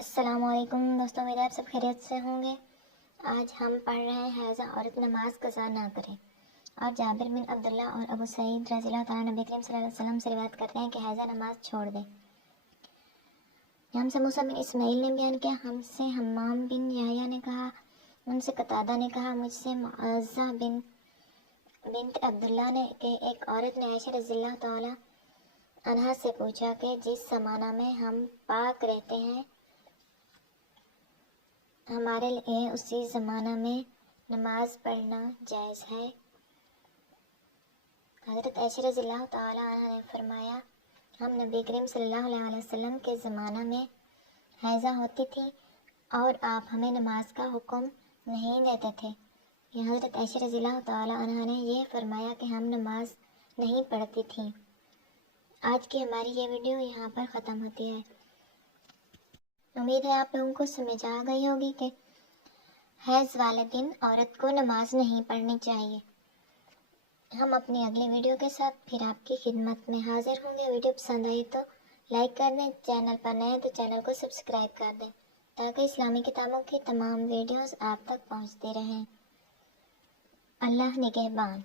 السلام علیکم دوستوں، امید ہے آپ سب خیریت سے ہوں گے۔ آج ہم پڑھ رہے ہیں حیضہ عورت نماز قضا نہ کرے۔ اور جابر بن عبداللہ اور ابو سعید رضی اللہ تعالیٰ نبی کریم صلی اللہ علیہ وسلم سے روایت کرتے ہیں کہ حیضہ نماز چھوڑ دے۔ ہم سے موسیٰ بن اسماعیل نے بیان کیا، ہم سے حمام بن یحییٰ نے کہا، ان سے قتادہ نے کہا، مجھ سے معاذہ بنت عبداللہ نے کہ ایک عورت نے عائشہ رضی اللہ تعالیٰ عنہا سے پوچھا کہ جس زمانہ میں ہم پاک رہتے ہیں ہمارے لیے اسی زمانہ میں نماز پڑھنا جائز ہے؟ حضرت عائشہ رضی اللہ تعالیٰ عنہ نے فرمایا، ہم نبی کریم صلی اللہ علیہ وسلم کے زمانہ میں حیضہ ہوتی تھی اور آپ ہمیں نماز کا حکم نہیں دیتے تھے۔ یہ حضرت عائشہ رضی اللہ تعالیٰ عنہ نے یہ فرمایا کہ ہم نماز نہیں پڑھتی تھیں۔ آج کی ہماری یہ ویڈیو یہاں پر ختم ہوتی ہے۔ امید ہے آپ لوگوں کو سمجھ آ گئی ہوگی کہ حیض والے دن عورت کو نماز نہیں پڑھنی چاہیے۔ ہم اپنی اگلی ویڈیو کے ساتھ پھر آپ کی خدمت میں حاضر ہوں گے۔ ویڈیو پسند آئی تو لائک کر دیں، چینل پر نئے تو چینل کو سبسکرائب کر دیں تاکہ اسلامی کتابوں کی تمام ویڈیوز آپ تک پہنچتی رہیں۔ اللہ نگہبان۔